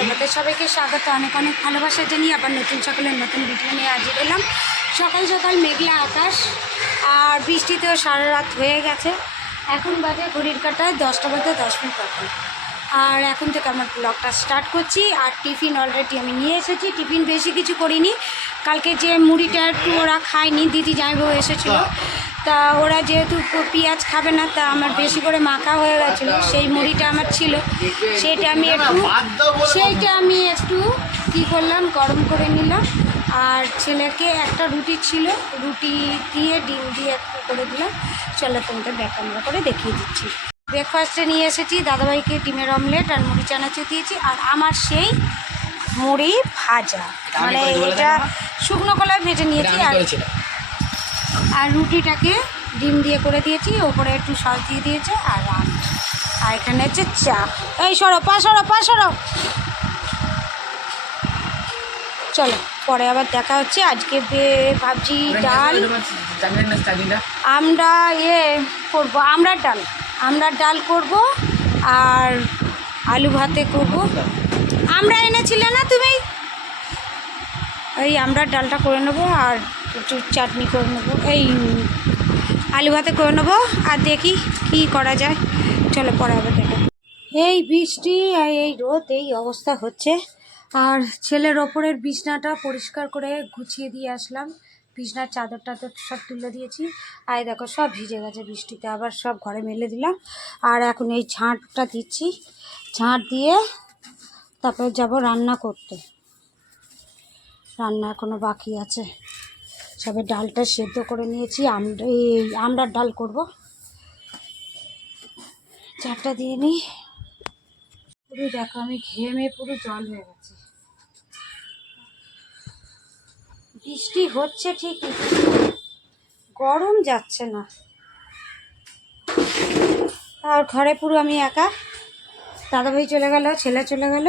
তোমাদের সবাইকে স্বাগত অনেক অনেক ভালোবাসা জানিয়ে আবার নতুন সকালের নতুন ভিডিও নিয়ে হাজির এলাম। সকাল সকাল মেঘলা আকাশ আর বৃষ্টিতেও সারা রাত হয়ে গেছে। এখন বাজে ঘড়ির কাটায় দশটা বাজে দশ মিনিট এখন আর এখন থেকে আমার ব্লগটা স্টার্ট করছি। আর টিফিন অলরেডি আমি নিয়ে এসেছি। টিফিন বেশি কিছু করিনি। কালকে যে মুড়িটা একটু ওরা খায়নি দিদি জামাইবাবু এসেছিল। তা ওরা যেহেতু পেঁয়াজ খাবে না তা আমার বেশি করে মাখা হয়ে গেছিল সেই মুড়িটা আমার ছিল। সেইটা আমি একটু সেইটা আমি একটু কী করলাম গরম করে নিলাম। আর ছেলেকে একটা রুটি ছিল রুটি দিয়ে ডিম দিয়ে একটু করে দিলাম। চলো তোমাদের ব্যাক ক্যামেরা করে দেখিয়ে দিচ্ছি। ব্রেকফাস্টে নিয়ে এসেছি দাদাভাইকে ডিমের অমলেট আর মুড়ি চানাচুর দিয়েছি আর আমার সেই মুড়ি ভাজা। মানে এটা শুকনো কলায় ভেজে নিয়েছি আর আর রুটিটাকে ডিম দিয়ে করে দিয়েছি ওপরে একটু সস দিয়ে দিয়েছে আর আম আর এখানে হচ্ছে চা। এই সরো পা সরো পা সরো। চলো পরে আবার দেখা হচ্ছে। আজকে ভাবছি ডাল। আমরা ইয়ে করব আমরার ডাল। আমরার ডাল করব আর আলু ভাতে করব। আমরা এনেছিলে না তুমি? এই আমরা ডালটা করে নেব আর একটু চাটনি করে নেব। এই আলু ভাতে করে নেব আর দেখি কি করা যায়। চলো পরে আবার দেখো এই বৃষ্টি আর এই রোদ, এই অবস্থা হচ্ছে। আর ছেলের ওপরের বিছনাটা পরিষ্কার করে গুছিয়ে দিয়ে আসলাম। বিছনার চাদর টাদর সব তুলে দিয়েছি। আর দেখো, সব ভিজে গেছে বৃষ্টিতে। আবার সব ঘরে মেলে দিলাম। আর এখন এই ঝাঁটটা দিচ্ছি। ঝাঁট দিয়ে তারপর যাব রান্না করতে। রান্না এখনও বাকি আছে। সবে ডালটা সেদ্ধ করে নিয়েছি। এই আমড়ার ডাল করব। চারটা দিয়ে নিই। পুরো দেখো, আমি ঘেমে পুরো জল হয়ে গেছে। বৃষ্টি হচ্ছে ঠিকই, গরম যাচ্ছে না। আর ঘরে পুরো আমি একা। দাদাভাই চলে গেল, ছেলে চলে গেল।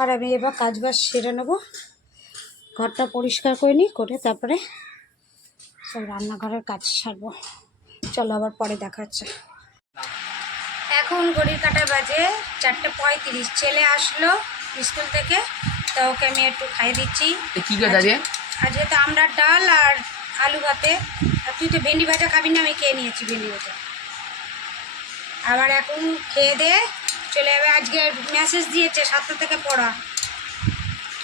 আর আমি এবার কাজ বাজ সেরে নেব। ঘরটা পরিষ্কার করে নিই করে তারপরে সব রান্নাঘরের কাজ সারবো। চলো আবার পরে দেখা হচ্ছে। এখন ঘড়ির কাটা বাজে চারটে পঁয়ত্রিশ। ছেলে আসলো স্কুল থেকে তো ওকে আমি একটু খাইয়ে দিচ্ছি। কি করে দাঁড়িয়ে আজকে তো আমরা ডাল আর আলু ভাতে। আর তুই তো ভেন্ডি ভাজা খাবি না আমি খেয়ে নিয়েছি ভেন্ডি ভাজা। আবার এখন খেয়ে দে চলে যাবে। আজকে মেসেজ দিয়েছে সাতটা থেকে পড়া।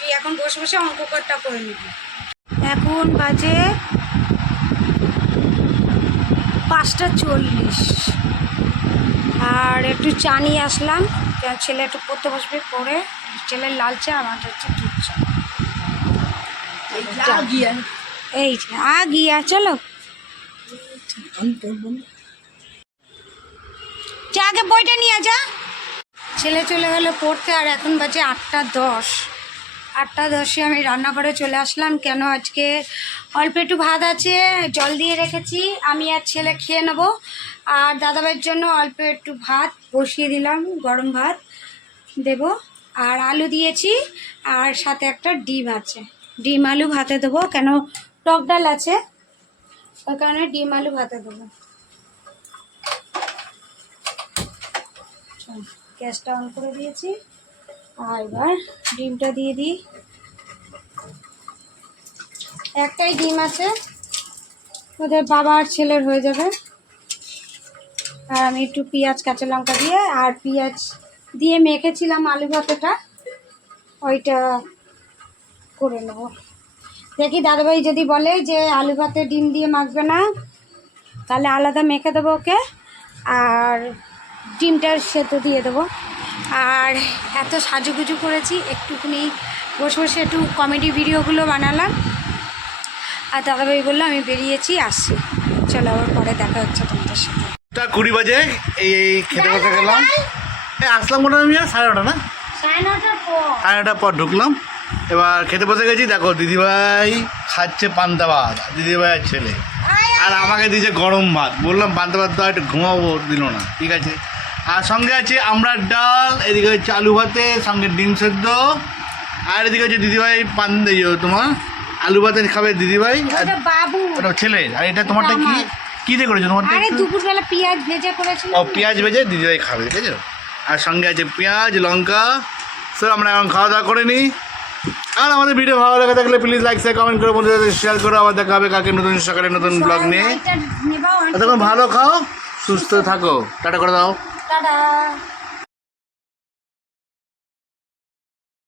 তুই এখন বসে বসে অঙ্ক করটা করে নিবি। এখন বাজে পাঁচটা চল্লিশ। আর একটু চা নিয়ে আসলাম ছেলে একটু পড়তে বসবে পরে ছেলের লাল চা আমার হচ্ছে দুধ চা। এই যে আ গিয়া চলো। যা আগে বইটা নিয়ে যা। ছেলে চলে গেলো পড়তে আর এখন বাজে আটটা দশ। আটটা দশে আমি রান্নাঘরে চলে আসলাম। কেন আজকে অল্প একটু ভাত আছে, জল দিয়ে রেখেছি, আমি আর ছেলে খেয়ে নেব। আর দাদাভাইয়ের জন্য অল্প একটু ভাত বসিয়ে দিলাম, গরম ভাত দেব। আর আলু দিয়েছি, আর সাথে একটা ডিম আছে। ডিম আলু ভাতে দেবো, কেন টক ডাল আছে, ওই কারণে ডিম আলু ভাতে দেবো। গ্যাসটা অন করে দিয়েছি। আর এবার ডিমটা দিয়ে দিই। একটাই ডিম আছে। ওদের বাবা আর ছেলের হয়ে যাবে। আর আমি একটু পেঁয়াজ, কাঁচা লঙ্কা দিয়ে আর পেঁয়াজ দিয়ে মেখেছিলাম আলু ভাতেটা। ওইটা করে নেব। দেখি দাদাভাই যদি বলে যে আলু ভাতে ডিম দিয়ে মাখবে না, তাহলে আলাদা মেখে দেবো ওকে। আর ডিমটার সেদ্ধ দিয়ে দেবো। আর এত সাজুগুজু করেছি একটুখানি বসে বসে একটু কমেডি ভিডিওগুলো বানালাম। আর দাদাভাই বলল আমি বেরিয়েছি আসছি। চলো আবার পরে দেখা হচ্ছে তোমাদের সাথে। তা কুড়ি বাজে এই খেতে বসে গেলাম। আসলাম মোটামুটি আর সাড়ে নটা না? সাড়ে নটার পর। সাড়ে নটার পর ঢুকলাম। এবার খেতে বসে গেছি দেখো দিদিভাই খাচ্ছে পান্তা ভাত দিদিভাইয়ের ছেলে। আর আমাকে দিয়েছে গরম ভাত। বললাম পান্তা ভাত দাও একটু ঘুমাবো দিল না। ঠিক আছে। আর সঙ্গে আছে আমড়ার ডাল এদিকে হচ্ছে আলু ভাতে সঙ্গে ডিম সেদ্ধ আর এদিকে হচ্ছে দিদিভাই পান তোমার আলু ভাতে খাবে দিদিভাই বাবু। ছেলে। আর এটা তোমারটা কি? আমার। কি দিয়ে করেছ তোমারটা আরে দুপুরবেলা পেঁয়াজ ভেজে করেছিল। ও পেঁয়াজ ভেজে দিদিভাই খাবে ঠিক আছে? আর সঙ্গে আছে পেঁয়াজ লঙ্কা। স্যার আমরা এখন খাওয়া দাওয়া করে নিই। আর আমাদের ভিডিও ভালো লাগে থাকলে প্লিজ লাইক শেয়ার কমেন্ট করে বন্ধুদের শেয়ার করো। আবার দেখা হবে কালকে নতুন সকালে নতুন ব্লগ নিয়ে। তখন ভালো খাও সুস্থ থাকো। টাটা করে দাও। টাটা